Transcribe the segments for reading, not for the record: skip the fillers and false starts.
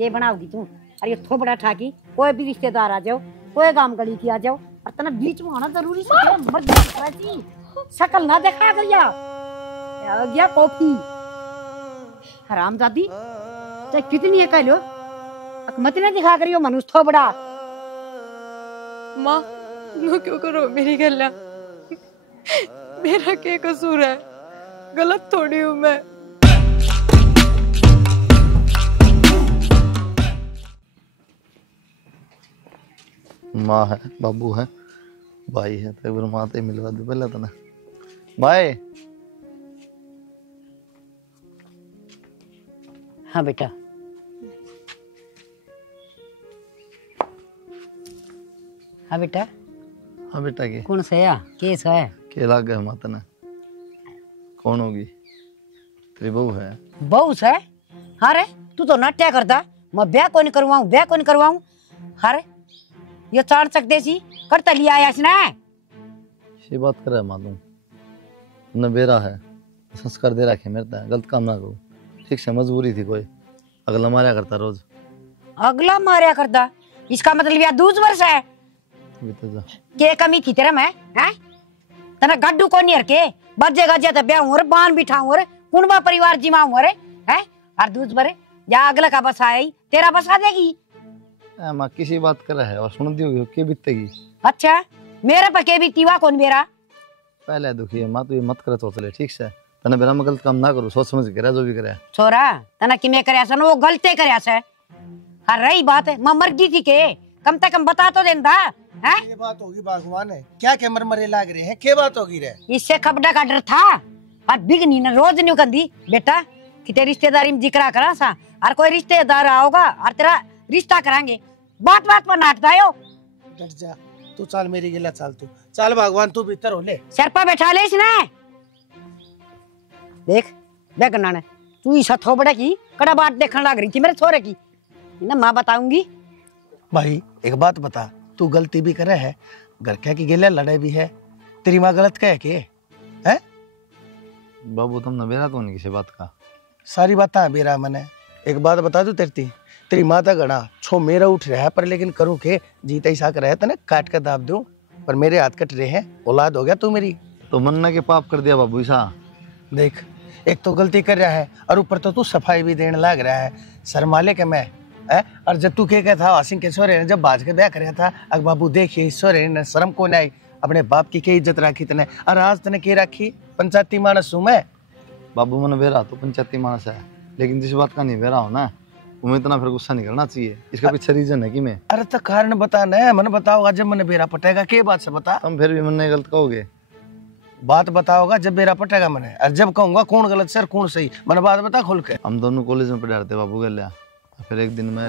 के बनाओगी तू? अरे थोपड़ा ठाकी कोई भी रिश्तेदार आ जाओ, कोई गांव गली की आ जाओ, और तना बीच में आना जरूरी है। मर्द जी शक्ल ना देखा गया आ गया कॉफी हरामजादी। चाहे कितनी है कह लो, मत ना दिखा करियो मनुष्य थोपड़ा। माँ नो क्यों करो मेरी गल्ला, मेरा क्या कसूर है? गलत थोड़ी हूँ मैं। माँ है, बाबू है, भाई है, तो माँ ते मिलवा दे पहले तो ना भाई। हाँ बेटा, हाँ बेटा, हाँ बेटा के कौन से है केस है? के लाग गए माता ने? कौन होगी? तेरी बहू है। बहू से? हाँ रे तू तो नाट्या करता, मैं ब्याह को नहीं करवाऊं, ब्याह को नहीं करवाऊं। हाँ रे ये चार चक देसी करता लिया आया इसने। ये बात कर रहा है माँ, तुम न बेरा है, संस्कार दे रखे मेरे ता, गलत काम ना करो। ठीक से मजबूरी थी, कोई अगला मारा करता रोज। अगला मारा करता इसका मतलब यह 2 वर्ष है के कमी थी तेरा? मैं हैं तना गड्डू को नहीं के बजे गजे तो ब्याह और बान बिठाऊं और कुंबा परिवार जिमाऊं और हैं और 2 बरे या अगला का बसा आई तेरा बसा देगी? माँ किसी बात कर रहा है और सुन दी होगी के बीतेगी। अच्छा मेरे पर के बीती हुआ कौन मेरा? पहले दुखी है माँ, तू ये मत करे तो चले ठीक से। तने बेरा में गलत काम ना करो, सोच समझ के जो भी करे। छोरा तना कि मैं करया सन वो गलते करया से। हाँ रही बात है मैं मर गई थी के कम से कम बता तो देंदा है। ये बात होगी भगवान है क्या के मरमरे लाग रहे हैं, के बात होगी रे? इससे खबड़ा का डर था और बिगनी न रोज नहीं कंदी बेटा कि तेरी रिश्तेदारी में जिक्र करा सा और कोई रिश्तेदार आओगा और तेरा रिश्ता करांगे। बात बात पर नाटदा हो। डट जा तू, चल मेरी गिला चल, तू चल भगवान, तू भीतर हो ले। सर पर बैठा ले इसने। देख बेगना ने तू इस थोबड़े की कड़ा बात देखने लग रही थी मेरे छोरे की ना, माँ बताऊंगी। भाई एक बात बता, तू गलती भी करे है, घर क्या की गिला लड़ाई भी है, तेरी माँ गलत कहे के है? बाबू तुम न बेरा तो नहीं किसी बात का। सारी बात बेरा मने एक बात बता दू तेरी माता गड़ा छो मेरा उठ रहा है, पर लेकिन करूँ के जीता ही साक रहे थे काट कर दाब दूं, पर मेरे हाथ कट रहे हैं, औलाद हो गया तू मेरी। तो मन्ना के पाप कर दिया बाबू सा। देख एक तो गलती कर रहा है और ऊपर तो तू सफाई भी देने लग रहा है, शर्माले के मैं है। और जब तू क्या था वासिंग के सोरे ने जब बाज के ब्याह कराया था, अग बाबू देखिए सोरे ने शर्म को नहीं अपने बाप की क्या इज्जत रखी तने, और आज तने क्या रखी? पंचायती मानस हूँ मैं। बाबू मन बेरा तो पंचायती मानस है, लेकिन जिस बात का नहीं बेरा हो ना तुम्हें इतना फिर गुस्सा नहीं करना चाहिए। इसका पीछे रीजन है कि मैं। अरे तो कारण बता ना, मन बताओगा जब मन बेरा पटेगा, के बात से बता। तुम फिर भी मन गलत कहोगे। बात बताओगा जब बेरा पटेगा मैंने, और जब कहूंगा कौन गलत सर कौन सही, मन बात बता खुल के। हम दोनों कॉलेज में पढ़ाते बाबू गल, फिर एक दिन मैं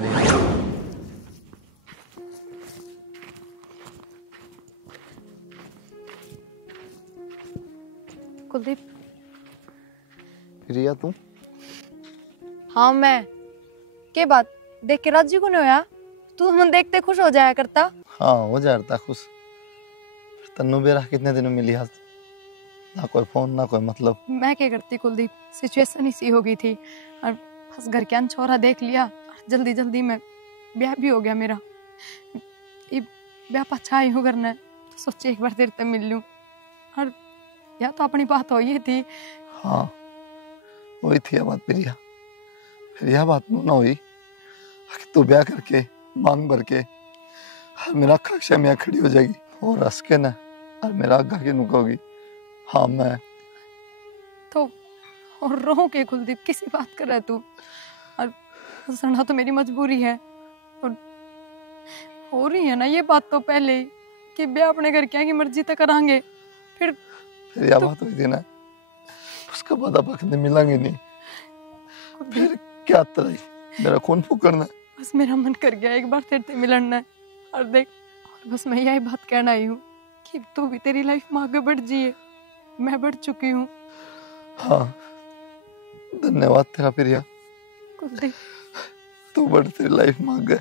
कुलदीप। रिया तू? हाँ मैं। के बात देख के राजी को नहीं होया? तू मन देखते खुश हो जाया करता। हाँ हो जाता खुश। तन्नू बेरा कितने दिनों मिली आज, ना कोई फोन ना कोई मतलब। मैं क्या करती कुलदीप, सिचुएशन ही सी हो गई थी और बस घर के छोरा देख लिया, जल्दी जल्दी में ब्याह भी हो गया मेरा। ये ब्याह पछा ही हो करना, तो सोचे एक बार तेरे से मिल लूं। और या तो अपनी बात हो ये थी। हाँ वही थी बात प्रिया, फिर यह बात ना हुई कि तू ब्याह करके मांग भर के मेरा अक्खा में खड़ी हो जाएगी और हंस के ना और मेरा आगा के नुकोगी। हाँ मैं तो और रो के कुलदीप किसी बात कर रहा है तू? और हंसना तो मेरी मजबूरी है, और हो रही है ना ये बात तो पहले ही कि ब्याह अपने घर क्या की मर्जी तक करांगे। फिर यह बात हुई थी ना, उसका बाद आप मिलेंगे नहीं, फिर क्या तरह मेरा खून फूकना। बस मेरा मन कर गया एक बार तेरे से मिलना है। और देख, और बस मैं यही बात कहना आई हूँ कि तू भी तेरी लाइफ में आगे बढ़ जिए, मैं बढ़ चुकी हूँ। हाँ धन्यवाद तेरा प्रिया, तू बढ़ तेरी लाइफ में आगे,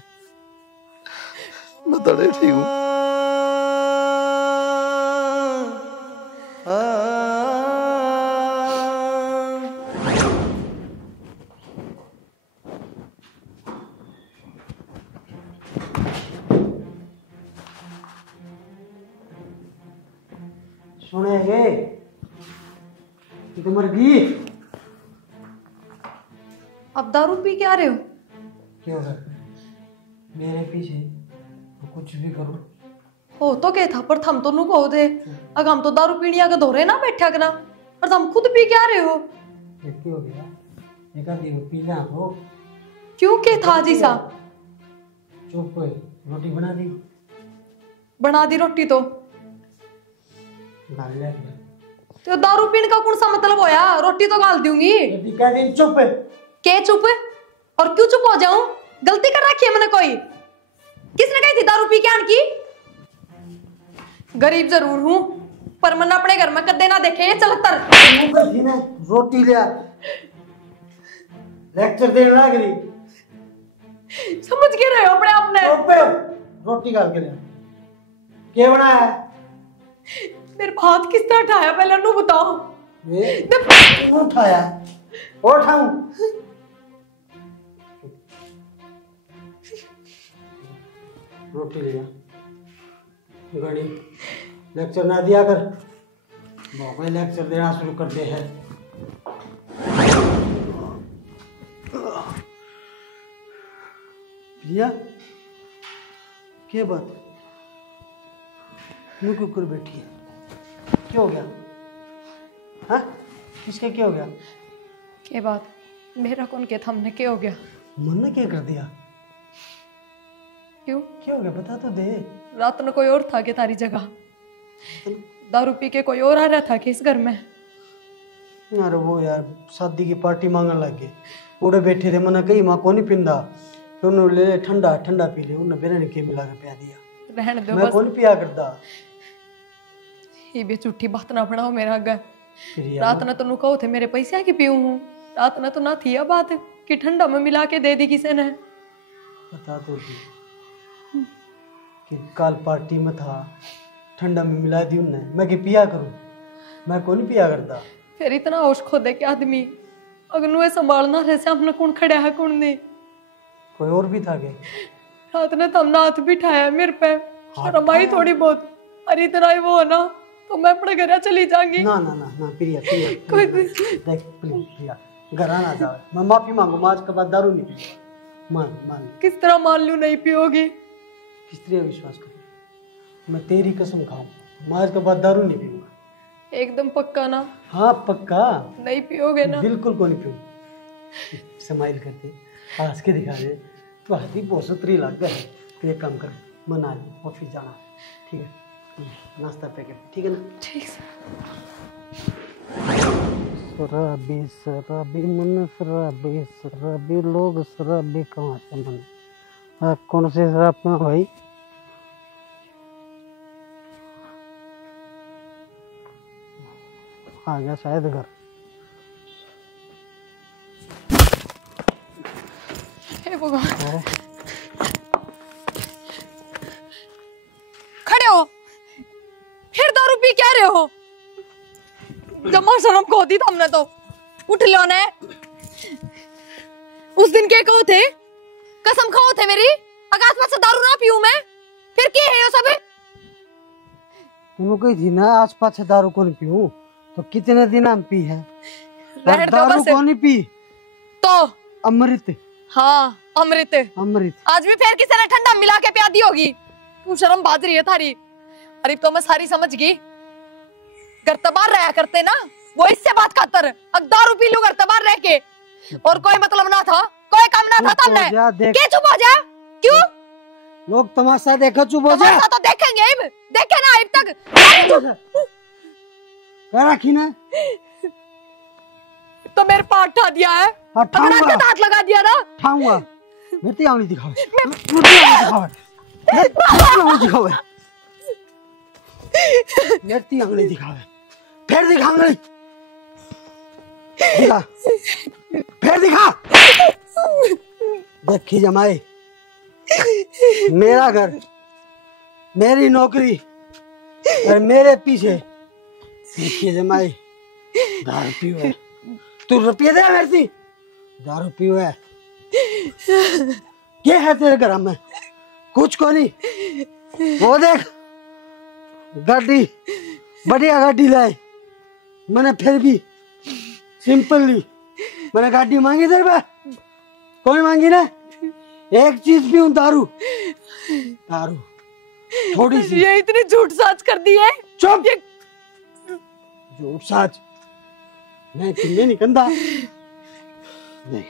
मैं तड़े ठीक हूँ। ये तो मर गई। अब दारू पी के आ रहे हो? क्यों सर, मेरे पीछे तो कुछ भी करो। हो तो क्या था, पर थम तो नु कहो दे अगर हम तो दारू पीने आके धोरे ना बैठा करा, पर तुम खुद पी के आ रहे हो। ये क्यों हो गया? एक आधी पीना हो। क्यों के था जी सा? चुप हो, रोटी बना दी। बना दी रोटी तो गाल ले। तो दारू पीने का कौन सा मतलब होया? रोटी तो गाल दूंगी। यदि कह दिन चुप है। के चुप? और क्यों चुप हो जाऊं? गलती कर रखी है मैंने कोई? किसने कही थी दारू पी के आन की? गरीब जरूर हूं, पर मन अपने घर में कदे ना देखे ये चलतर। रोटी ले आ, लेक्चर देने लग रही। समझ के रहे हो अपने आप ने? रोटी खा के ले। क्या बनाया है? मेरे हाथ किस तरह उठाया पहले नु बताओ। उठाया और उठाऊं? रोटी ले आ, गड़ी लेक्चर ना दिया कर। बहुत लेक्चर देना शुरू कर दे है। प्रिया, क्या बात? मुँह क्यों कर बैठी है? क्या हो गया? हाँ, किसका क्या हो गया? के बात मेरा कौन के थमने के हो गया? मन ने क्या कर दिया? क्यों? क्या हो गया बता तो दे। रात में कोई और था के तारी जगह? दारू पी के कोई और आ रहा था कि इस घर में? यार वो यार शादी की पार्टी मांगने लग गए। उड़े बैठे थे, मना कही माँ को नहीं पिंदा। फिर उन्होंने ले ठंडा ठंडा पी ले। उन्होंने बेरे ने के मिला के पिया दिया। रहने दो मैं बस। कौन पिया करता? ये भी झूठी बात ना बनाओ मेरा आगे। प्रिया, रात ने तो नु कहो थे मेरे पैसे की पीऊं हूं। रात ने तो ना थी ये बात कि ठंडा में मिला के दे दी किसी ने। बता तो दी कि कल पार्टी में था, ठंडा में मिला दी उनने। मैं कि पिया करूं? मैं कौन पिया करता? फिर इतना होश खो दे के आदमी अगर नुए संभालना रहे सामने कौन खड़ा है कौन नहीं? कोई और भी था के? रात ने तुमने हाथ भी उठाया मेरे पे, शर्म आई थोड़ी बहुत। अरे इतना ही वो हो ना तो मैं अपने घर चली जाऊंगी। ना ना ना ना प्रिया, प्रिया, कोई देख प्रिया, घर आना जाओ। मैं माफी मांगू, आज के बाद दारू नहीं पीऊंगा। मान मान। किस तरह मान लूं नहीं पियोगी? किस तरह विश्वास करूं? मैं तेरी कसम खाऊं, मैं आज के बाद दारू नहीं पीऊंगा। एकदम पक्का ना? हाँ पक्का। नहीं पियोगे ना? बिल्कुल को नहीं पीऊं। स्माइल करते हंस के दिखा दे। तो हाथी बहुत सुतरी लग गया है। तो एक काम कर, मना ले ऑफिस जाना, ठीक है? नाश्ता पैकेट, ठीक है ना? ठीक है। शराबी शराबी मन शराबी शराबी लोग शराबी कहाँ से मन? कौन से शराब में भाई? आ गया शायद घर। हे भगवान, खड़े हो। फिर दारू पी क्या रहे हो? जमा शर्म को दी तुमने तो। उठ लो ने। उस दिन क्या कहो थे? कसम खाओ थे मेरी अगास पास से दारू ना पीऊं मैं। फिर क्या है ये सब? तुम कही थी ना आस पास से दारू को नहीं पीऊं, तो कितने दिन हम पी है? दारू को नहीं पी तो अमृत। हाँ अमृत। अमृत आज भी फिर किसी ने ठंडा मिला के पिया दी होगी। तू शर्म बाज रही है थारी। अरे तो मैं सारी समझ गई। घर तबार रहा करते ना वो इससे बात खातर। अब दारू पी लूं घर तबार रह के, और कोई मतलब ना था, कोई काम ना था तुमने। क्या चुप हो जा? क्यों? लोग तमाशा देखो, चुप हो जा। तमाशा तो देखेंगे, देखे ना अब तक। क्या रखी ना? तो मेरे पास उठा दिया है, हाथ लगा दिया ना। ठाऊंगा। मेरी आंगली दिखाओ, मेरी आंगली दिखाओ, मेरी आंगली दिखाओ। फिर दिखा आंगली, दिखा, फिर दिखा। देखी जमाई, मेरा घर, मेरी नौकरी और मेरे पीछे। देखिए जमाई, दारू पियो है। तू रुपये दे मेरे से, दारू पियो है। क्या है तेरे घर में? कुछ को नहीं। वो देख गाड़ी बढ़िया गाड़ी लाए। मैंने फिर भी सिंपली मैंने गाड़ी मांगी तेरे पे, कोई मांगी ना। एक चीज भी हूँ, दारू दारू थोड़ी सी। ये इतनी झूठ साच कर दी है। चुप। झूठ साच मैं किन्ने नहीं कंधा नहीं।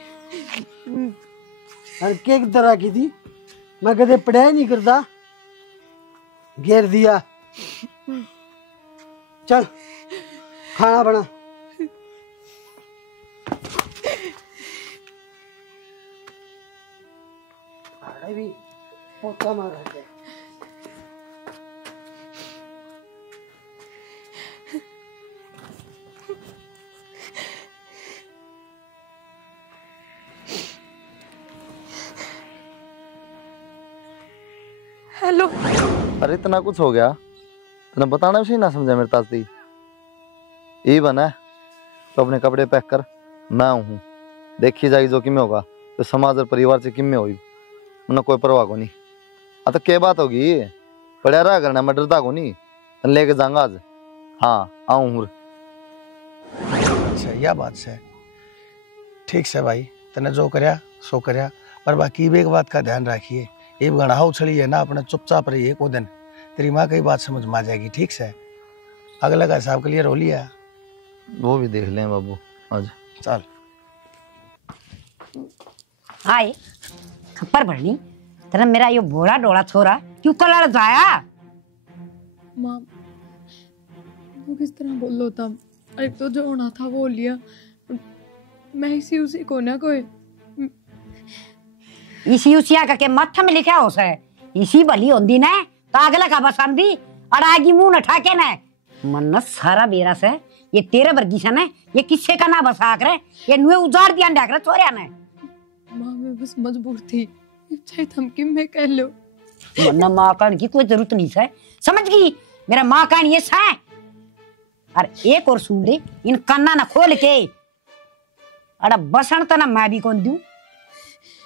हर केक तरह की थी, मैं कदे पढ़ाई नहीं करता, घेर दिया। चल खाना बना। अरे भी पोता मारा है। हेलो। अरे इतना कुछ हो गया, तूने बताना भी ना समझा मेरे तास्ती। यही बना है तो अपने कपड़े पैक कर, मैं हूँ। देखी जाएगी जो किमें होगा तो समाज और परिवार से किमें होगी, उन्हें कोई परवाह को नहीं। तो क्या बात होगी, पढ़ा रहा करना, मैं डरता को नहीं। लेके जाऊंगा आज। हाँ आऊँ। अच्छा यह बात है, ठीक से भाई, तने जो करया सो करया, पर बाकी एक बात का ध्यान रखिए, ये गढ़ा उछली है ना, अपने चुपचाप रहिए। को दिन तेरी माँ की बात समझ में आ जाएगी, ठीक से। अगला का हिसाब क्लियर हो लिया, वो भी देख लें बाबू आज। चल हाय खप्पर भरनी तेरा मेरा यो भोला डोला छोरा क्यों कलर जाया। माँ वो किस तरह बोल लो था, एक तो जो होना था वो लिया, मैं इसी उसी को ना कोई इसी उसिया का के माथा में लिखा हो से इसी भली होंदी ने तो अगला का बसंदी अड़ागी मुंह न ठाके ने मन सारा बेरा से ये तेरे वर्गी से ने ये किससे का ना बसा करे, ये नुए उजाड़ दिया डाकरे छोरिया ने। माँ मैं बस मजबूर थी, चाहे धमकी में कह लो। मन्ना माँ कहने की कोई जरूरत नहीं है, समझ गई मेरा माँ कहने ये है। और एक और सुन ले, इन कन्ना ना खोल के अड़ा बसन तो ना मैं भी कौन दूं,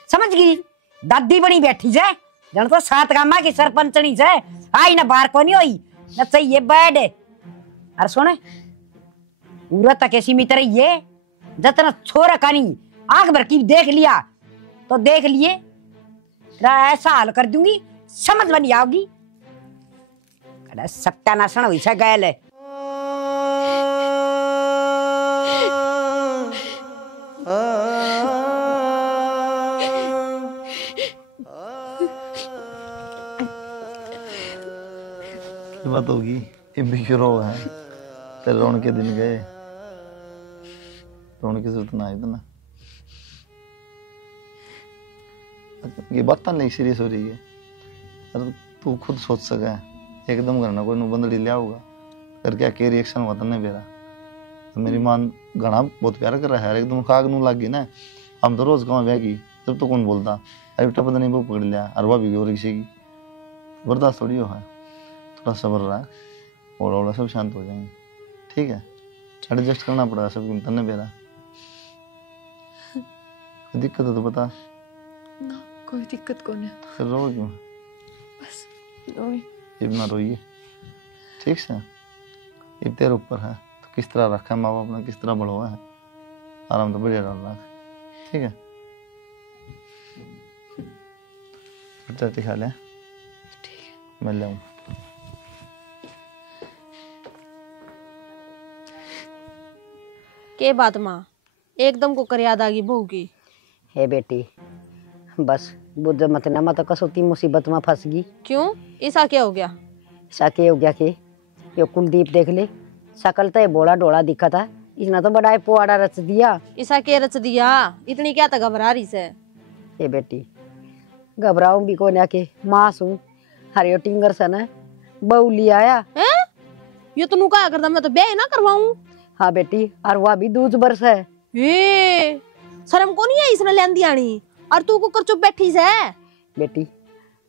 समझ गई। दादी बनी बैठी है जन तो सात गामा की सरपंचनी है, आई ना बाहर को नहीं हुई न चाहिए बैड। अरे सुने पूरा तक ऐसी मित्र ये जतना छोरा कानी आंख भर की देख लिया तो देख लिए, ऐसा हाल कर दूंगी समझ में नहीं आओगी। सत्यानाशन हुई से गैल है। बात होगी ये भी रो है, तेरे रोने के दिन गए, रोने की जरूरत ना आई तो ना। ये बात नहीं सीरियस हो रही है, अरे तू खुद सोच सके एकदम करना कोई नु बंदड़ी ले आऊगा कर क्या के रिएक्शन हुआ था मेरा। तो मेरी मां घना बहुत प्यार कर रहा है, एकदम खाग नू लागी ना। हम तो रोज गाँव बह गई तब तो कौन बोलता, अभी पता नहीं वो पकड़ लिया अरवा भी और किसी की बर्दाश्त थोड़ी हो है। थोड़ा सब्र रहा और सब शांत हो जाएंगे, ठीक है। एडजस्ट करना पड़ा सब तन्ने बेरा। दिक्कत है तो बता ना, कोई दिक्कत कौन है। फिर रो क्यों, बस रोई। ये ना रोइए, ठीक से। ये तेरे ऊपर है तो किस तरह रखा है माँ बाप ने, किस तरह बढ़ाया है, आराम तो बढ़िया डाल रहा है, ठीक है। चाटी खा ले, मैं ले आऊँ। के बात माँ एकदम को कर याद आ गई बहू की। हे बेटी बस बुझ मत ना, मत कसौती मुसीबत में फंस गई। क्यों, ऐसा क्या हो गया? ऐसा क्या हो गया कि यो कुलदीप देख ले, शकल तो बोला डोला दिखा था, इसने तो बड़ा पोआड़ा रच दिया। ऐसा क्या रच दिया, इतनी क्या तो घबरा रही से? हे बेटी घबराऊं भी कोने के मास हूँ, हरियो टिंगर सा ना बहू लिया आया है। ये तो नुका करता, मैं तो ब्याह ना करवाऊं। हाँ बेटी, और वह भी 2 वर्ष है। हे शर्म को नहीं है इसने लेन दियानी, और तू को कर चुप बैठी से? बेटी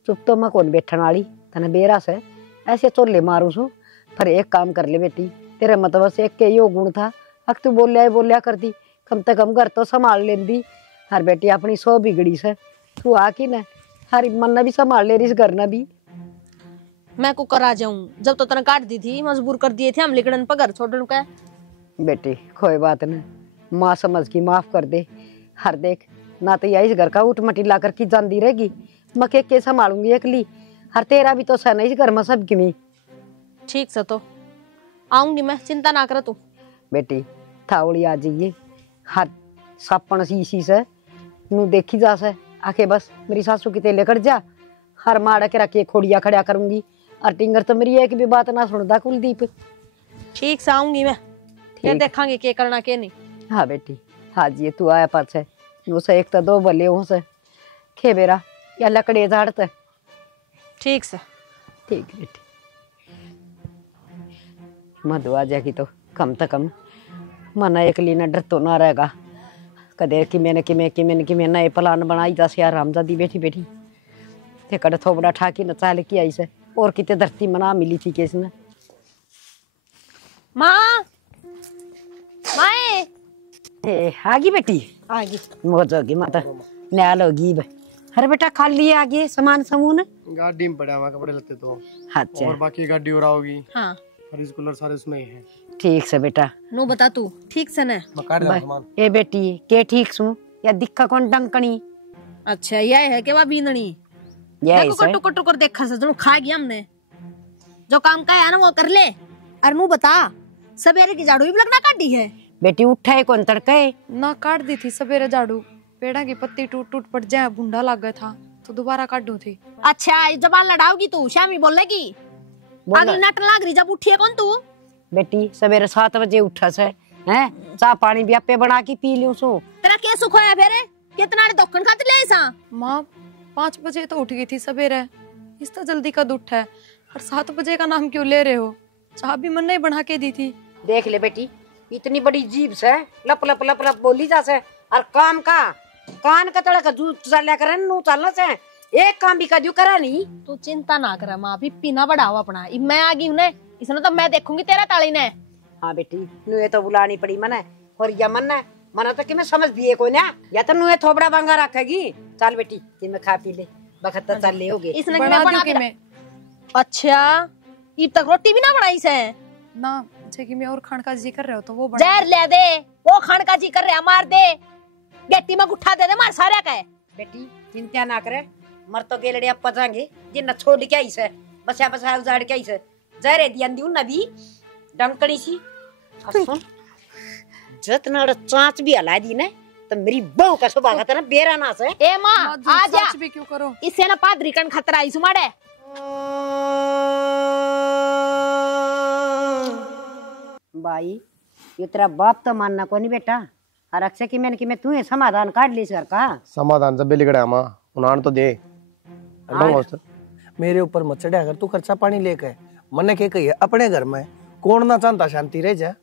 चुप तो मैं कौन बैठन वाली, तने बेरा से ऐसे चोले मारू सू। पर एक काम कर ले बेटी, तेरे मतलब से एक के यो गुण था, अक तू बोलिया करती, कम से कम घर तो संभाल लेंदी। हर बेटी अपनी 100 बिगड़ी से तू आकी न हर मन भी संभाल ले रही इस घर न भी। मैं को करा जाऊं, जब तो तने काट दी थी, मजबूर कर दिए थे हम लिकड़न पगर छोड़न का। बेटी कोई बात नहीं, माँ समझ की माफ कर दे। हर देख ना तो यही घर का उठ मटी ला कर की जानती रहेगी, मैं के संभालूंगी अकेली। हर तेरा भी तो सन इस घर में सब की। ठीक से तो आऊंगी मैं, चिंता ना कर तू। बेटी थावड़ी आ जाइए, हर सापन सी से नू देखी जा से आके बस मेरी सासू की तेले कर जा। हर माड़ा के रखे खोड़िया खड़ा करूंगी, और टिंगर तो मेरी एक भी बात ना सुनता कुलदीप। ठीक से आऊंगी मैं, फिर देखांगे के करना के नहीं। हाँ बेटी हाँ जी, तू आया पास है उसे एक तो दो भले हो से खे बेरा या लकड़े झाड़ते। ठीक से ठीक बेटी, मधु आ जाएगी तो कम से कम मना एक लीना डर तो ना रहेगा। कदे कि मैंने नए प्लान बनाई दस यार रामजादी बैठी बैठी ते कड़े थोबड़ा ठाकी नचा लेके आई से, और कितने धरती मना मिली थी केस ने। माँ माए आगी बेटी आगी मौज होगी माता न्याल होगी। अरे बेटा खा लिए आगे सामान समून गाड़ी में पड़ा हुआ कपड़े लगते तो। अच्छा और बाकी गाड़ी और होगी। हाँ फ्रिज कूलर सारे उसमें ही है। ठीक से बेटा। नो बता तू ठीक से न। ए बेटी के ठीक सू या दिखा कौन डंकनी। अच्छा यह है कि वह बींदनी देखो टुकर टुकर देखा से जो खा गया हमने। जो काम का है ना वो कर ले। और नू बता सवेरे की झाड़ू भी लगना काटी है। बेटी उठा है कौन तड़के ना काट दी थी सवेरे झाड़ू, पेड़ा की पत्ती टूट टूट पड़ जाए भूंडा लग गया था तो दोबारा काटू थी। अच्छा जबान लड़ाओगी तू शामी बोलेगी अगली नट लाग रही जब उठी है कौन तू। बेटी सवेरे 7 बजे उठा से हैं चाह पानी भी आपे बना के पी लियो सो। तेरा के सुख होया फेरे कितना दोखन खाते ले सा। माँ 5 बजे तो उठ गई थी सवेरे, इस तो जल्दी कद उठ है और 7 बजे का नाम क्यों ले रहे हो? चाह भी मन नहीं बना के दी थी। देख ले बेटी इतनी बड़ी जीभ से लप लप लप लप बोली जा से, और काम का कान का तड़का जूत चला करे नु चलना से एक काम भी कदियो करा नहीं। तू चिंता ना कर माँ, भी पीना बढ़ाओ अपना। मैं आ गई हूं इसने तो मैं देखूंगी तेरा ताली ने। हाँ बेटी नुए तो बुलानी पड़ी मने, और या मना तो कि मैं समझ भी है कोई ना, या तो नुए थोबड़ा बंगा रखेगी। चल बेटी कि मैं खा पी ले बखत चल ले होगे इसने बना के मैं। अच्छा इब तक रोटी भी ना बनाई से ना कि मैं और खान का जी कर रहे हो तो वो जहर ले दे। वो खान का जी कर रहा मार दे गेटी में गुठा दे दे मार सारा का। बेटी चिंता ना करे, मर तो गेलड़े आप पचाएंगे जिन छोड़ के आई से बसा बसा उजाड़ के आई से जहरे दिया दियो नबी डंकड़ी सी। सुन जितना चांच भी हला दी ने तो मेरी बहू का स्वभाव था ना बेरा ना से। ए मां आ जा भी क्यों करो इससे ना पादरी कन खतरा आई सुमाड़े। भाई ये तेरा बाप तो मानना को नहीं बेटा, और अक्षय की मैंने कि मैं तू समाधान काट ली सर का समाधान जब बिगड़ा मां उन्हान तो दे मेरे ऊपर मत चढ़े। अगर तू खर्चा पानी लेके मने के कही अपने घर में कौन ना चाहता शांति रह जा।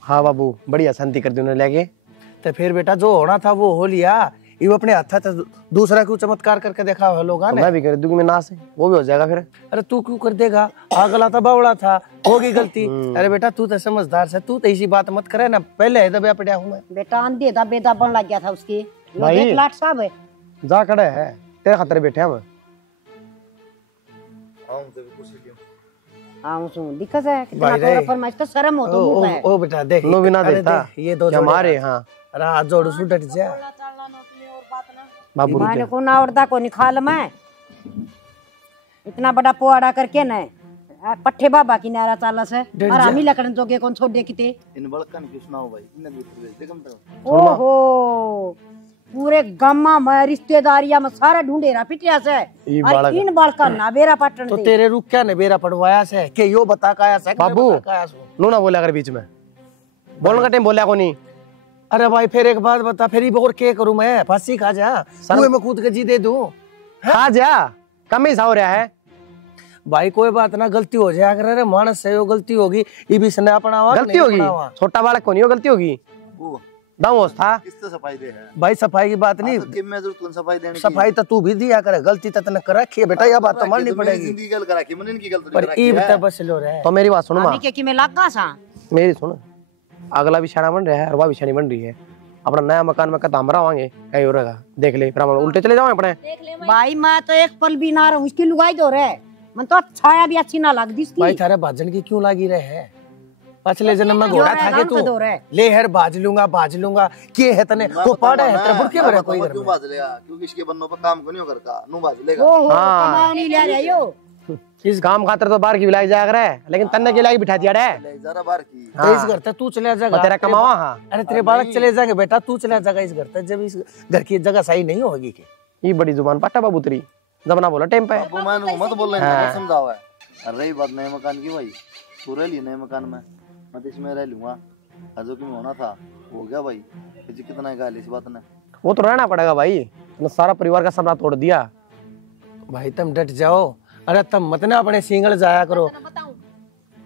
हाँ बाबू बढ़िया शांति कर दी उन्होंने लेके। तो फिर बेटा जो होना था वो हो लिया, ये अपने हाथ था दूसरा क्यों चमत्कार करके देखा लोग तो मैं भी कर दूंगी मैं ना से वो भी हो जाएगा फिर। अरे तू क्यों कर देगा, अगला था बावड़ा था होगी गलती। अरे बेटा तू तो समझदार से तू तो इसी बात मत करे ना, पहले है दबा पड़ा हूँ मैं। बेटा अंधे था बेदा बन लग गया था उसकी भाई लाट साहब है जा खड़े है तेरे खातिर बैठे हम। दिक्कत है कितना तोरा फरमाइश तो शर्म हो तो मुंह पे। ओ बेटा देख नो बिना देता ये दो हमारे। हां रात जोड़ सुटट जा बाबू माने को ना उड़दा को निकाल मैं इतना बड़ा पोआड़ा करके न पट्ठे बाबा की नारा चाला से और हम ही लकड़न जोगे कौन छोड़ दे किते इन बड़कन की सुनाओ भाई इन्हें दूसरे भेज दे कम तरह। ओहो पूरे गामा में रिश्तेदारियां में सारा ढूंढेरा पिटिया से और इन बालका ना बेरा पटन तो तेरे रुक क्या ने बेरा पड़वाया से के यो बता काया से बाबू नो ना बोला कर बीच में बोलने का टाइम बोला को नहीं। अरे भाई फिर एक बात बता फिर और क्या करूं मैं, फांसी खा जा कुएं में कूद के जी दे दूं खा जा कम ही हो रहा है। भाई कोई बात ना गलती हो जाए अगर अरे मानस से गलती होगी ये भी सने अपना गलती होगी छोटा बालक को नहीं हो गलती होगी दाऊस था किससे सफाई दे है भाई सफाई की बात नहीं तो सफाई देने सफाई तो तू भी दिया करे गलती तो तने कर रखी है बेटा ये बात तो माननी पड़ेगी। जिंदगी गल करा की मन इनकी गलती पर ई बता बस लो रे तो मेरी बात सुनो मां के मैं लगा सा मेरी सुन अगला भी शाना बन रहा है और वह भी शानी बन रही है अपना नया मकान में कदम रहांगे कहीं हो रहेगा देख ले फिर हम उल्टे चले जाओ अपने भाई मैं तो एक पल भी ना रहूं इसकी लुगाई दो रे मन तो छाया भी अच्छी ना लग दिसती। भाई थारे भाजन की क्यों लागी रहे है? पिछले जन्म में घोड़ा था के तू दो रे ले हर बाज लूंगा के है तने वो पाड़ा है तेरे बुड़के भरा कोई घर क्यों में बाज लेगा? क्योंकि इसके बन्नों पर काम को नहीं कर का नु बाज लेगा। ओहो कमाओ नहीं ले रहे हो। इस काम खातर तो बाहर की बिलाई जाग रहा है, लेकिन तन्ने की लाई बिठा दिया रे। ले जरा बार की तो इस घर तक तू चले जाएगा तेरा कमावा। हाँ अरे तेरे बालक चले जाएंगे बेटा, तू चले जाएगा इस घर तक जब इस घर की जगह सही नहीं होगी के। ये बड़ी जुबान पाटा बाबू तेरी, जमाना बोला टाइम पे। अब मैं मत बोल रहे हैं, समझाओ है। अरे बात नए मकान की भाई, तू रह ली नए मकान में, मैं तो इसमें रह लूंगा। जो कि होना था हो गया भाई, तुझे कितना गाल इस बात ने। वो तो रहना पड़ेगा भाई, तो सारा परिवार का सपना तोड़ दिया। भाई तुम डट जाओ, अरे तुम मत ना अपने सिंगल जाया करो। बताऊं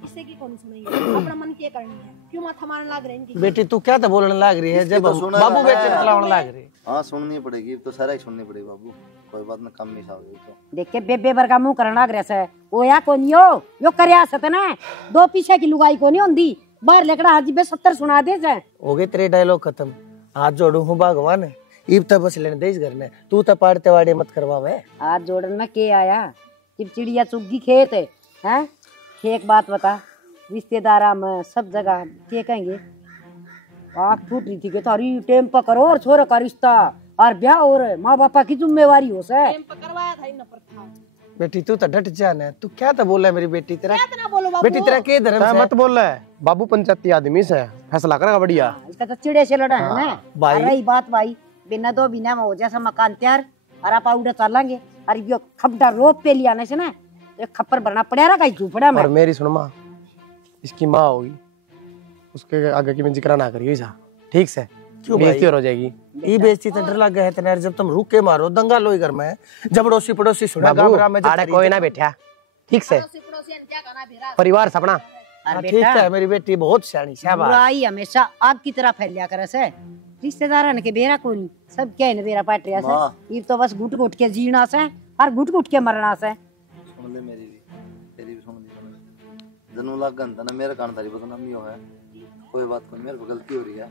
इससे की कौन सुनेगी? अपना मन क्या करनी है, क्यों माथा मारने लग रहे इनकी? बेटी तू क्या तो बोलने लग रही है जब बाबू बेटे चलाने लग रही। हाँ सुननी पड़ेगी तो सारा सुननी पड़ेगी बाबू, कोई बात ना कम नहीं साहब। तो देख के बेबे बर का मुंह करना लग रहा है। ओ या कोनी यो करया सत ना दो पीछे की लुगाई कोनी होंदी, बाहर लेकड़ा हाजी बे 70 सुना दे जाए। हो गए तेरे डायलॉग खत्म, हाथ जोड़ू हूँ भगवान, इब तक बस लेने दे इस घर में, तू तो पाड़ते वाड़े मत करवावे। हाथ जोड़न में के आया जब चिड़िया चुग गई खेत है हैं? एक बात बता, रिश्तेदारा में सब जगह के कहेंगे आँख फूट रही थी कि तारी टेम पर करो और छोरे का रिश्ता और ब्याह और माँ बापा की जिम्मेवारी हो से। करवाया था इन पर था। बेटी तू तो डट जाना, तू क्या तो बोला मेरी बेटी तेरा? क्या इतना बोलो बाबू? बेटी तेरा के धर्म से? मत बोल रहा है बाबू, पंचायती आदमी से फैसला करेगा बढ़िया। इसका तो चिड़े से लड़ा है ना भाई। और रही बात भाई, बिना दो बिना में हो जैसा मकान तैयार और आप उड़ा चलेंगे और यो खपड़ा रोप पे लिया से ना तो खप्पर भरना पड़ेगा कहीं झूपड़ा में। और मेरी सुन माँ, इसकी माँ होगी, उसके आगे की मैं जिक्र ना करिए ऐसा, ठीक से? क्यों बेइज्जती हो जाएगी। ये बेइज्जती तो डर लग गया है तेरे, जब तुम रुक के मारो दंगा लो घर में, जब पड़ोसी पड़ोसी सुना गामरा में आड़े कोई ना बैठा, ठीक से? क्या कहना भेरा परिवार सपना। ठीक है मेरी बेटी बहुत सियानी, शाबाश। बुराई हमेशा आग की तरह फैलिया करे से, रिश्तेदार के बेरा कोनी सब क्या है बेरा पाट रहा से। ये तो बस घुट घुट के जीना से और घुट घुट के मरना से। सुन ले मेरी भी, तेरी भी सुन ली। जनू लाग गंदा ना मेरा कान तारी बदनामी हो है, कोई बात नहीं, मेरे को गलती हो रही है,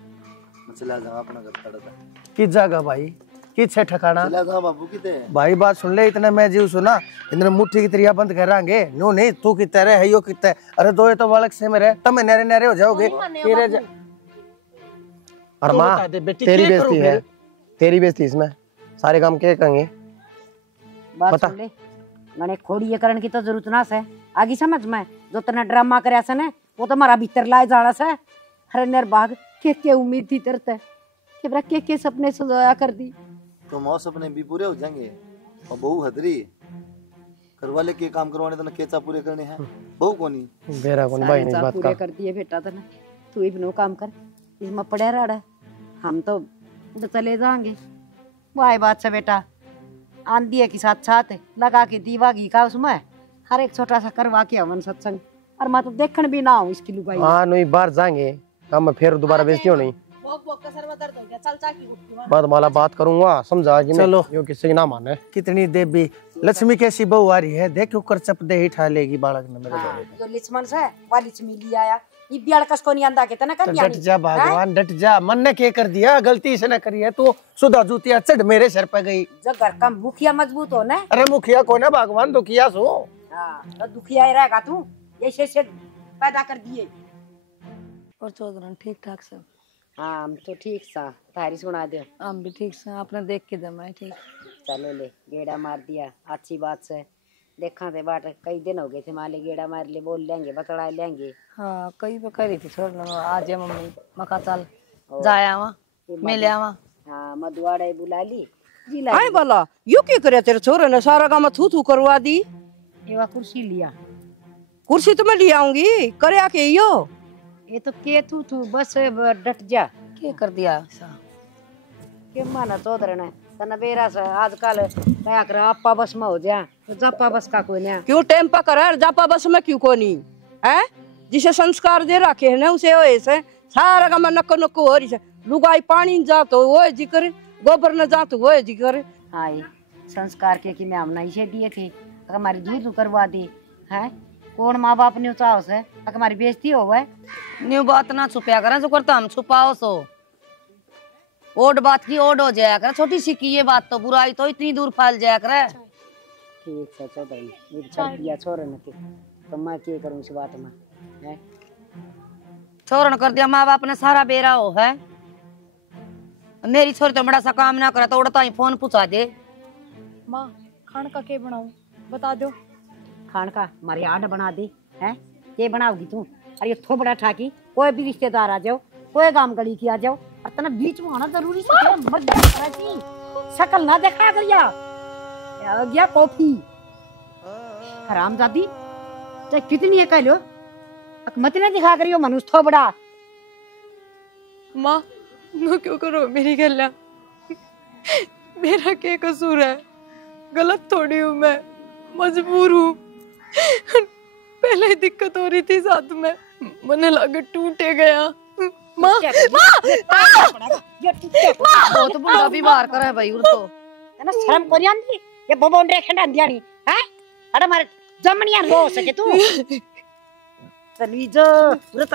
मैं चला जाऊंगा अपना घर पड़ता। किस जगह भाई, किस है ठिकाना? चला जा बाबू किते भाई बात सुन ले, इतने मैं जीव सुना इतने मुट्ठी की तरिया बंद कर रांगे नो नहीं, तू कितने रहे है यो कितने, अरे दो ये तो बालक से मेरे तब नरे नरे हो जाओगे। और माँ तेरी बेइज्जती है, तेरी बेइज्जती इसमें सारे काम के कहेंगे। बात सुन ले, मैंने खोड़ी ये करने की तो जरूरत ना से, आगे समझ में जो तना ड्रामा करे से ना वो तो हमारा भीतर लाए जाना से। हरे नर बाग के उम्मीद थी तरते कि बरा के सपने सजाया कर दी तो मौ सपने भी पूरे हो जाएंगे। और बहू हदरी करवाले के काम करवाने तो केचा पूरे करने हैं, बहू कोनी बेरा कौन भाई नहीं बात पूरे का। कर दिए बेटा तना, तू इबनो काम कर, इसमें पड़े रहा, हम तो चले जाएंगे। वाह बात से बेटा, आंधी के साथ साथ लगा के दीवा घी का उसमें हर एक छोटा सा करवा के हवन सत्संग, और मैं तो देखने भी ना हूँ इसकी लुगाई। हाँ नहीं बाहर जाएंगे काम में, फिर दोबारा बेइज्जती हो नहीं। भोग भोग का सर में दर्द हो गया, चल चाकी उठ के बात माला बात करूंगा, समझा कि चलो। यो किसी की ना माने। कितनी देवी लक्ष्मी कैसी बहू आ रही है, देख ऊपर चपदे ही ठा लेगी बालक ने मेरे हाँ, जो लिचमन से वा लिचमी लिया आया, ये बियाड़ कस को नहीं आंदा के तना कर डट जा भगवान डट जा, मन ने क्या कर दिया, गलती से न करी है तू, सुधा जूतिया चढ़ मेरे सर पे गई। जो घर का मुखिया मजबूत हो ना, अरे मुखिया को ना भगवान तो किया सो। हाँ तो दुखिया ही रहेगा तू, ऐसे से पैदा कर दिए। और चौधरी ठीक ठाक सब? हाँ हम तो ठीक सा, तारी सुना दे। हम भी ठीक से, आपने देख के दमाए ठीक। चलो ले गेड़ा मार दिया, अच्छी बात से देखा थे बाट, कई दिन हो गए थे माले गेड़ा मार ले, बोल लेंगे बतड़ा लेंगे। हाँ कई बार कह रही थी छोड़ लो आज है मम्मी, मका चल जाया वहाँ मिले वहाँ। हाँ मधुआड़े बुला ली जी आए बोला यू की करे तेरे छोरे ने, सारा काम थू थू करवा दी। ये कुर्सी लिया, कुर्सी तो मैं ले आऊंगी, करे आके यो ये तो के तू बस डट जा। क्या कर दिया ऐसा? के माना चौधरी ने तना बेरा से आजकल क्या कर आपा बस में हो जा, तो जप्पा बस का कोई ना। क्यों टाइम पर करे जापा बस में क्यों कोनी है? जिसे संस्कार दे रखे है ना उसे हो ऐसे सारा काम नक्को नक्को हो रही है, लुगाई पानी जा तो वो जिक्र, गोबर न जा तो वो जिक्र। हाँ ये संस्कार के कि मैं हमने इसे दिए थे, हमारी दूध करवा दी है, कौन माँ बाप ने चाहो से हमारी बेइज्जती हो गए। न्यू बात ना छुपया करें, जो करता हम छुपाओ सो ओड बात की ओड हो जाया करे, छोटी सी की ये बात तो बुराई तो इतनी दूर फैल जाया करे। ठीक है चौधरी मेरी चल दिया छोरे ने तो मैं क्या करूं इस बात में है छोरण कर दिया माँ बाप ने सारा बेरा हो है। मेरी छोरी तो बड़ा सा काम ना करे तो उड़ता ही फोन पूछा दे। माँ खान का क्या बनाऊं बता दो। खान का हमारी आड बना दी है ये बनाओगी तू। अरे ये थोबड़ा ठाकी कोई भी रिश्तेदार आ जाओ कोई काम गली की आ जाओ और तना बीच में आना जरूरी है। मत की शकल ना देखा करिया आ गया कॉफी हरामजादी चाहे कितनी है कह लो मत ना दिखा करियो मनुष्य थोबड़ा। माँ मैं क्यों करो मेरी गल्ला मेरा क्या कसूर है। गलत थोड़ी हूँ मैं मजबूर हूँ। पहले ही दिक्कत हो रही थी साथ में मन लगे टूटे गया। माँ बहुत बुरा बीमार कर है भाई तो ना शर्म को नहीं ये बबोन रे खंडा दियानी है अरे मारे जमनिया लो सके तू चली जो तुरंत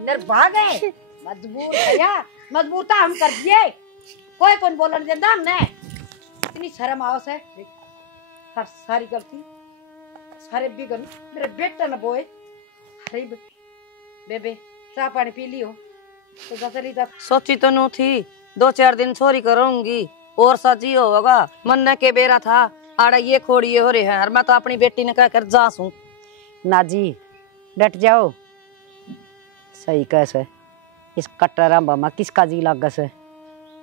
निर्भाग है मजबूर भैया मजबूरता हम कर दिए कोई कौन बोलन देता हमने इतनी शर्म आओ से हर सारी गलती सारे बिगन मेरे बेटा न बोए अरे बेबे चाय पानी पी लियो तो गसली तक सोची तो नू थी 2-4 दिन छोरी करूंगी और सजी होगा मन ने के बेरा था आड़ा ये खोड़ी ये हो रहे हैं और मैं तो अपनी बेटी ने कहकर जासूं। ना जी डट जाओ सही कैसे इस कट्टर में किसका जी लाग से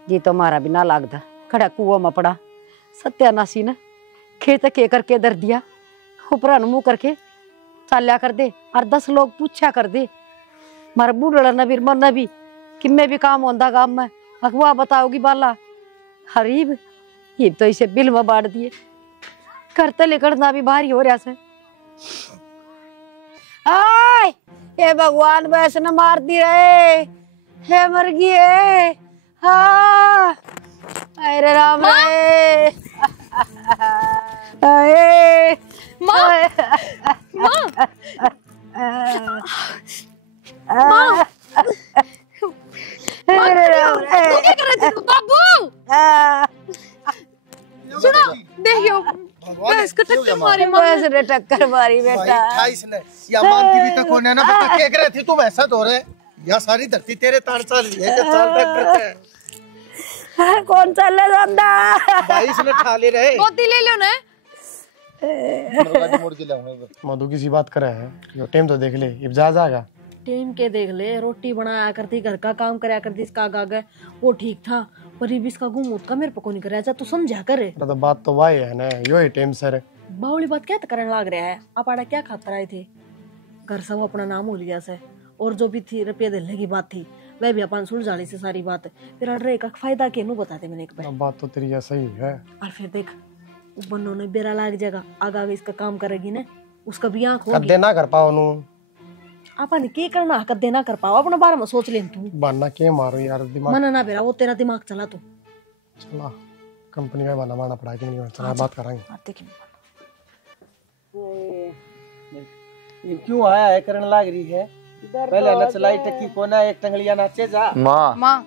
जी तो हमारा भी ना लागता खड़ा कुओं में पड़ा सत्यानाशी ने खेत के करके दर दिया ऊपर मुंह करके चाल्या कर दे और 10 लोग पूछा कर दे मारा बूढ़ा नबीर मन भी कि मैं भी काम होता काम में अखवा बताओगी बाला हरीब ये तो इसे बिल में बांट दिए करते लेकर भी भारी हो रहा से आय हे भगवान वैसे न मार दी रहे हे मर गई हाँ अरे राम रे अरे माँ माँ बाबू सुनो देखियो इसको टक्कर मारी बस रे टक्कर मारी बेटा इसने या मानती भी तक होने ना बता क्या करे थी तुम ऐसा तो रे या सारी धरती तेरे तार चाल रही है क्या चाल रहा है कौन चले जांदा भाई इसने ठा ले रहे गोदी ले लो ना मोड़ के लाऊंगा मधु किसी बात करे है यो टाइम तो देख ले अब जा जाएगा टेम के देख ले रोटी बनाया करती घर का काम कराया करती इसका आगे वो ठीक था पर ये भी इसका गुम का मेरे को नहीं कराया जा तू समझा करे तो बात तो वही है ना यो ही टाइम सर बावली बात क्या करने लग रहा है आप आड़ा क्या खाता रहे थे घर सब अपना नाम हो लिया से और जो भी थी रुपये दिलने की बात थी वह भी अपन सुलझाने से सारी बात फिर अड़े का फायदा के नु बताते मैंने एक बार बात तो तेरी सही है और फिर देख बन्नों ने बेरा लाग जाएगा आगे इसका काम करेगी ना उसका भी आँख होगी कदे ना कर पाओ नु अपन के करना कदे ना कर पाओ अपने बारे में सोच ले तू बहाना के मारो यार दिमाग मन ना बेरा वो तेरा दिमाग चला तू चला कंपनी का बहाना मारना पड़ा कि नहीं चला बात करेंगे ये क्यों आया है करने लाग रही है पहले न चलाई टक्की कोना एक टंगलिया नाचे जा माँ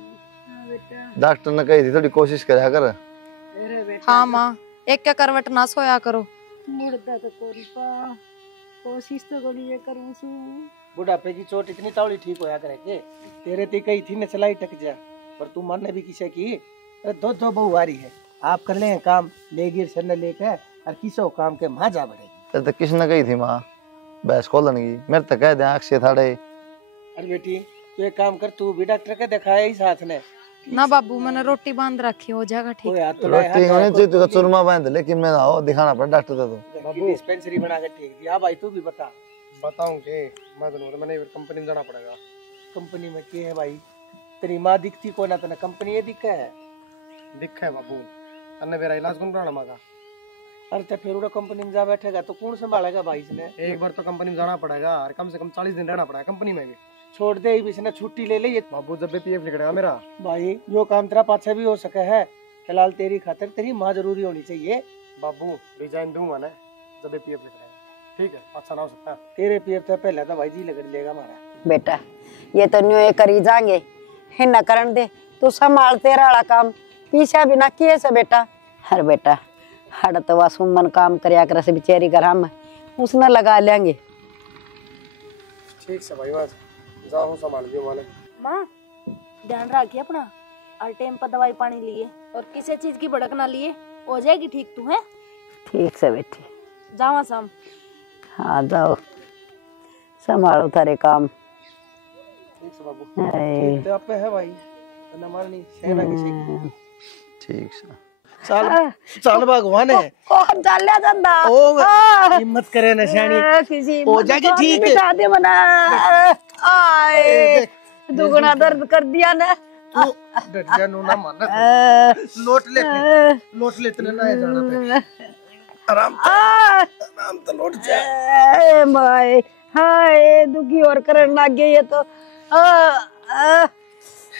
डॉक्टर ने कही थी थोड़ी कोशिश करा कर हाँ माँ एक क्या करवट ना सोया करो मुर्दा तो कोरी पा कोशिश तो गोली ये करूं सु बुढ़ापे की चोट इतनी तावड़ी ठीक होया करे के तेरे ते कही थी न चलाई टक जा पर तू मन ने भी किसे की अरे दो बहु आ रही है आप कर ले काम ले गिर सर न लेके और किसो काम के मां जा बढ़ेगी तो किसने कही थी माँ बस खोलन की मेरे तो कह दे आँख से थाड़े अरे बेटी तू एक काम कर तू भी डॉक्टर के दिखाया ही साथ ने ना बाबू मैंने रोटी बांध रखी हो जाएगा ठीक रोटी होनी चाहिए तो चूरमा बांध लेकिन मैं आओ दिखाना पड़ा डॉक्टर तो बाबू डिस्पेंसरी बना के ठीक दिया भाई तू भी बता बताऊं के मैं तो मैंने कंपनी में जाना पड़ेगा कंपनी में क्या है भाई तेरी माँ दिखती को ना तना कंपनी ये दिखा है दिखा है बाबू अन्य मेरा इलाज कौन कराना मांगा अरे तो फिर उड़ा कंपनी में जा बैठेगा तो कौन संभालेगा भाई इसने एक बार तो कंपनी में जाना पड़ेगा और कम से कम 40 दिन रहना पड़ेगा कंपनी में भी छोड़ दे इसने छुट्टी ले ले ये बाबू जब भी पीएफ निकलेगा मेरा भाई यो काम तेरा पाछा भी हो सके है फिलहाल तेरी खातिर तेरी माँ जरूरी होनी चाहिए बाबू रिजाइन दूंगा ना जब भी पीएफ निकलेगा ठीक है अच्छा ना हो सकता तेरे पीएफ तो पहले तो भाई जी लग लेगा हमारा बेटा ये तो न्यू करी जाएंगे है न करन दे तू संभाल तेरा वाला काम पीछा बिना किए से बेटा हर बेटा हड़ तो वह सुमन काम करया कर से बेचारी घर हम उसने लगा लेंगे। ठीक से भाई बात जाओ संभाल दियो माने। माँ ध्यान रखिए अपना और टाइम पर दवाई पानी लिए और किसी चीज की भड़क ना लिए, हो जाएगी ठीक तू है। ठीक से बेटी जावा शाम। हाँ जाओ संभालो थारे काम। ठीक से बाबू ठीक आप पे है भाई ना मारनी सेना किसी ठीक से चल चल भगवान है कौन चल ले जंदा ओ हिम्मत करे ना शानी किसी हो जाएगी ठीक है। बिठा दे मना आए दुगना दर्द कर दिया ना। तू डट जा नो ना मानना लोट ले इतने ना है जाना पे आराम तो लौट जा माय हाय दुखी और करने लग गई ये तो।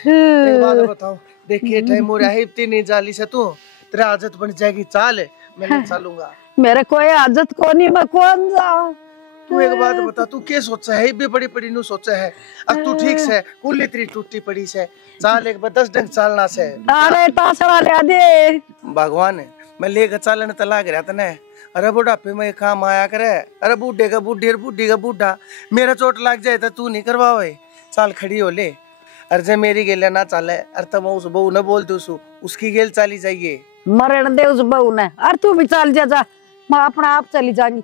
एक बात बताओ देखिए टाइम हो रहा है इतनी नहीं जाली से तू तेरी आदत बन जाएगी चाल मैं चलूंगा। मेरे कोई आदत को नहीं मैं कौन जाऊं। तू एक बात बता तू क्या सोचा है भी बड़ी बड़ी नु सोचा है अब तू ठीक से कुल इतनी टूटी पड़ी से चाल एक बार 10 ढंग चालना से। अरे तासरा ले दे भगवान मैं लेकर चालन तो लाग रहा था ना। अरे बुढ़ापे में काम आया करे अरे बूढ़े का बूढ़ी और बूढ़ी का बूढ़ा मेरा चोट लग जाए तो तू नहीं करवावे चाल खड़ी हो ले। अरे जे मेरी गेल ना चाले अरे तो मैं उस बहू न बोल दू उसकी गेल चाली जाइए मरण दे उस बहू ने। अरे तू भी चल जा मैं अपना आप चली जाऊंगी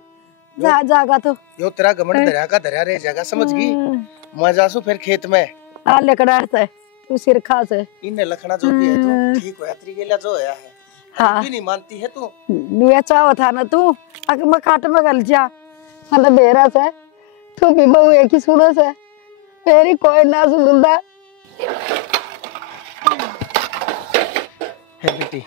जा जागा तो यो तेरा घमंड दरिया का दरिया रह जाएगा समझ गई। मैं जासू फिर खेत में आ लेकड़ा है तू सिर खा से इन्हें लखना जो भी है तू ठीक हो यात्री गेला जो है हाँ भी नहीं मानती है तू नुया चाव था ना तू अगर मैं खाट में गल जा मतलब बेरा से तू भी बहू एक ही सुनो से मेरी कोई ना सुनता। है बेटी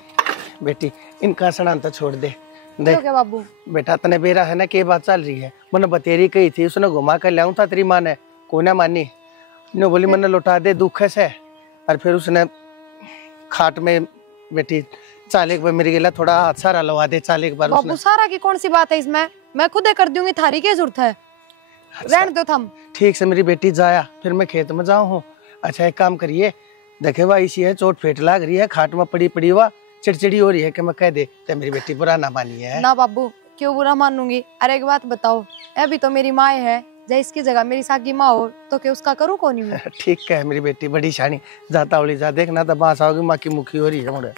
बेटी इनका सड़ान तो छोड़ दे देख क्या बाबू बेटा तने बेरा है ना के बात चल रही है मैंने बतेरी कही थी उसने घुमा कर लाऊं था तेरी माँ ने को ना मानी ने बोली मैंने लौटा दे दुख से और फिर उसने खाट में बेटी चाल एक बार मेरे गेला थोड़ा हाथ सारा लगा दे चाल एक बार बाबू सारा की कौन सी बात है इसमें मैं खुद कर दूंगी थारी क्या जरूरत है रहने दो थम। ठीक से मेरी बेटी जाया फिर मैं खेत में जाऊँ हूँ। अच्छा एक काम करिए देखे भाई इसी है चोट फेट लाग रही है खाट में पड़ी पड़ी हुआ चिड़चिड़ी हो रही है कि मैं कह दे तो मेरी बेटी बुरा ना मानी है ना बाबू क्यों बुरा मानूंगी। अरे एक बात बताओ अभी तो मेरी माँ है जब इसकी जगह मेरी सागी माँ हो तो क्या उसका करूँ कौन नहीं। ठीक है मेरी बेटी बड़ी शानी जाता उड़ी जा देखना तो बांस आओगी माँ की मुखी हो रही है मुझे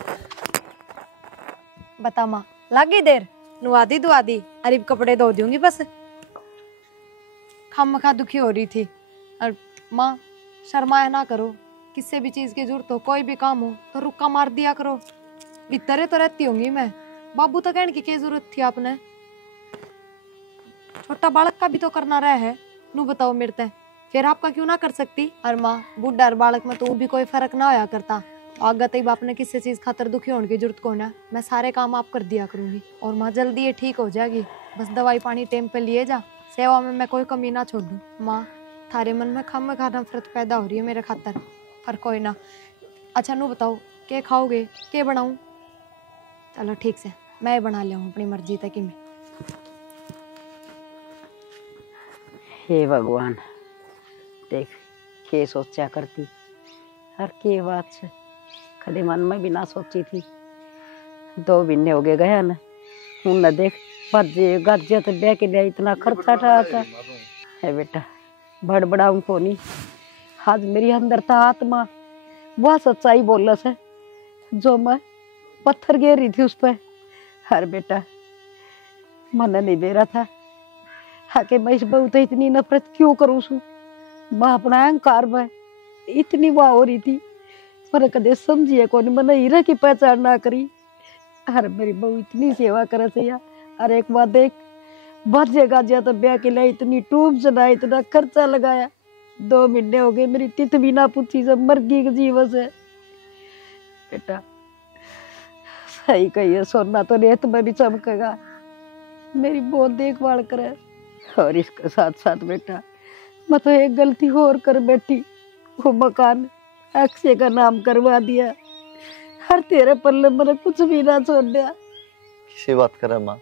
बता माँ लागी देर नुआदी दुआदी अरे कपड़े धो दूंगी बस खामखा दुखी हो रही थी। और माँ शर्माया ना करो किसी भी चीज की जरूरत हो कोई भी काम हो तो रुक्का मार दिया करो इतरे तो रहती होंगी मैं। बाबू तो कहने की क्या जरूरत थी आपने छोटा बालक का भी तो करना रहा है नू बताओ मेरे ते फिर आपका क्यों ना कर सकती। और माँ बुढ़ा और बालक में तो भी कोई फर्क ना होया करता आगे तक बाप ने किसी चीज खातर दुखी होने की जरूरत को ना मैं सारे काम आप कर दिया करूंगी और माँ जल्दी ये ठीक हो जाएगी बस दवाई पानी टाइम पे लिए जा सेवा में मैं कोई कमी ना छोड़ दूं। माँ थारे मन में खाम खा नफरत पैदा हो रही है मेरे खातर पर कोई ना। अच्छा नू बताओ क्या खाओगे क्या बनाऊं। चलो ठीक से मैं बना लिया हूँ अपनी मर्जी तक ही मैं। हे भगवान देख के सोचा करती हर के बात से कभी मन में भी ना सोची थी 2 महीने हो गए गया ना हूं न देख बजे गजे तो ब्याह के लिए इतना खर्चा था है बेटा बड़बड़ाऊं को नहीं। आज मेरी अंदर था आत्मा वह सच्चाई बोल है जो मैं पत्थर गिर रही थी उस पर। हर बेटा मन नहीं दे रहा था आके मैं इस बहू तो इतनी नफरत क्यों करूँ सू मैं अपना अहंकार में इतनी वाह हो रही थी पर कदे समझिए कौन मैंने हीरा की पहचान ना करी। हर मेरी बहू इतनी सेवा करे से यार। अरे एक बात देख बजे गाजिया तो ब्याह के लिए इतनी टूब चढ़ाई इतना खर्चा लगाया 2 महीने हो गए मेरी तिथ भी ना पूछी सब मर गई जीवन से। बेटा सही कहिए सोना तो रेत में भी चमकेगा मेरी बहुत देखभाल करे। और इसके साथ साथ बेटा मैं तो एक गलती और कर बैठी वो मकान अक्षय का नाम करवा दिया। हर तेरे पल्ले मैंने कुछ भी ना छोड़ दिया। किसी बात करे माँ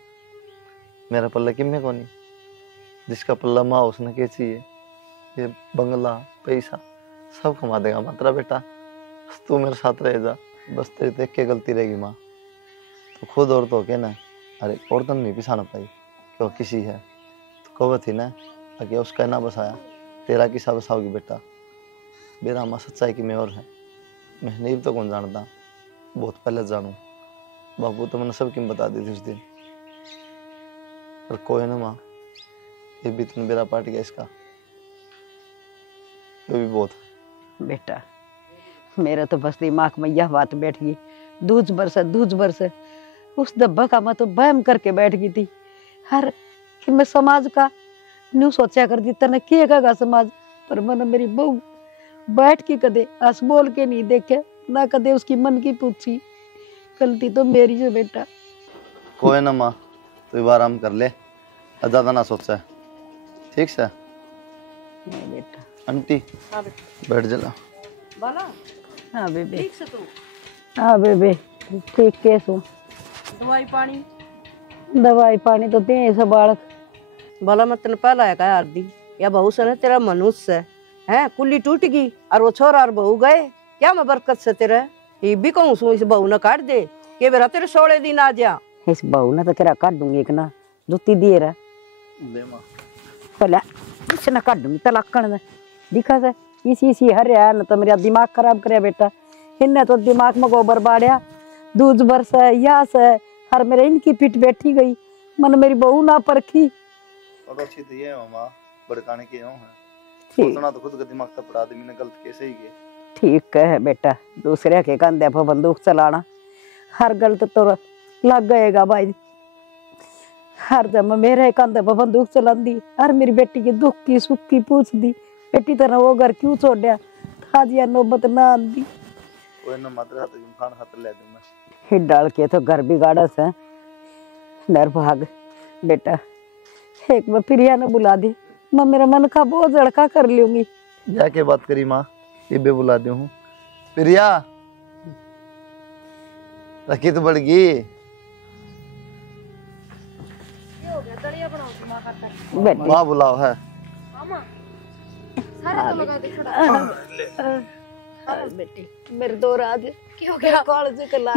मेरा पल्ला किम्मे को नहीं जिसका पल्ला माँ उसने क्या चाहिए ये बंगला पैसा सब कमा देगा मात्रा बेटा बस तू मेरे साथ रह जा बस तेरे देख के गलती रहेगी माँ तो खुद और तो के ना अरे और तो नहीं पिसाना पाई क्यों किसी है तो कहो थी ना आगे उसका ना बसाया तेरा किसा बसाओगी बेटा। मेरा माँ सच्चाई की में और है मैं नहीं तो कौन जानता बहुत पहले जानू बाबू तो मैंने सबकी बता दी थी उस दिन पर कोई ना माँ ये भी तुमने मेरा पार्ट गया इसका ये भी बहुत बेटा मेरा तो बस दिमाग में यह बात बैठ गई दूज बरस उस दब्बा का मैं तो बहम करके बैठ गई थी हर कि मैं समाज का न्यू सोचा कर दी तने कहेगा समाज पर मन मेरी बहू बैठ के कदे हंस बोल के नहीं देखे ना कदे उसकी मन की पूछी गलती तो मेरी है बेटा। कोई ना माँ तू आराम कर ले ज्यादा ना सोचा ठीक से बेटा। आंटी बैठ जला बाला हाँ बेबे ठीक से तू हाँ बेबे ठीक कैसो दवाई पानी तो दे सब बालक बाला मैं तेने पहला है यार दी या बहू से ना तेरा मनुष्य है कुल्ली टूट गई और वो छोरा और बहू गए क्या मैं बरकत से तेरे ये भी कहूँ सू इस बहू ने काट दे के बेरा तेरे 16 दिन आ जा इस बहू ने तो तेरा काट दूंगी एक ना जुत्ती दिए रहा पहले इसे ना काट दूंगी तलाकण ने दिखा से इसी हरिया न तो मेरा दिमाग खराब करे बेटा इनने तो दिमाग में गोबर बाड़िया दूज बरस है यहाँ से हर मेरे इनकी पीठ बैठी गई मन मेरी बहू ना परखी और अच्छी तो ये है मामा भड़काने के है सोचना तो खुद का दिमाग तो पड़ा आदमी ने गलत कैसे ही किया ठीक है बेटा दूसरे के कंधे पर बंदूक चलाना हर गलत तो लग गएगा भाई हर जब मेरे कंधे पर बंदूक चला दी हर मेरी बेटी की दुख की सुख की पूछ दी बेटी तरह वो घर क्यों छोड़ा आज या नौबत ना आंदी कोई ना मात्र हाथ खान हाथ ले दूं मैं हिट डाल के तो घर बिगाड़ा से नर भाग बेटा एक बार प्रिया ने बुला दी मैं मेरा मन का बहुत लड़का कर लूंगी जाके बात करी माँ ये बे बुला दे हूँ प्रिया रखी तो बढ़ गई माँ बुलाओ है बेटी मेरे दो राज क्यों क्या कॉलेज कला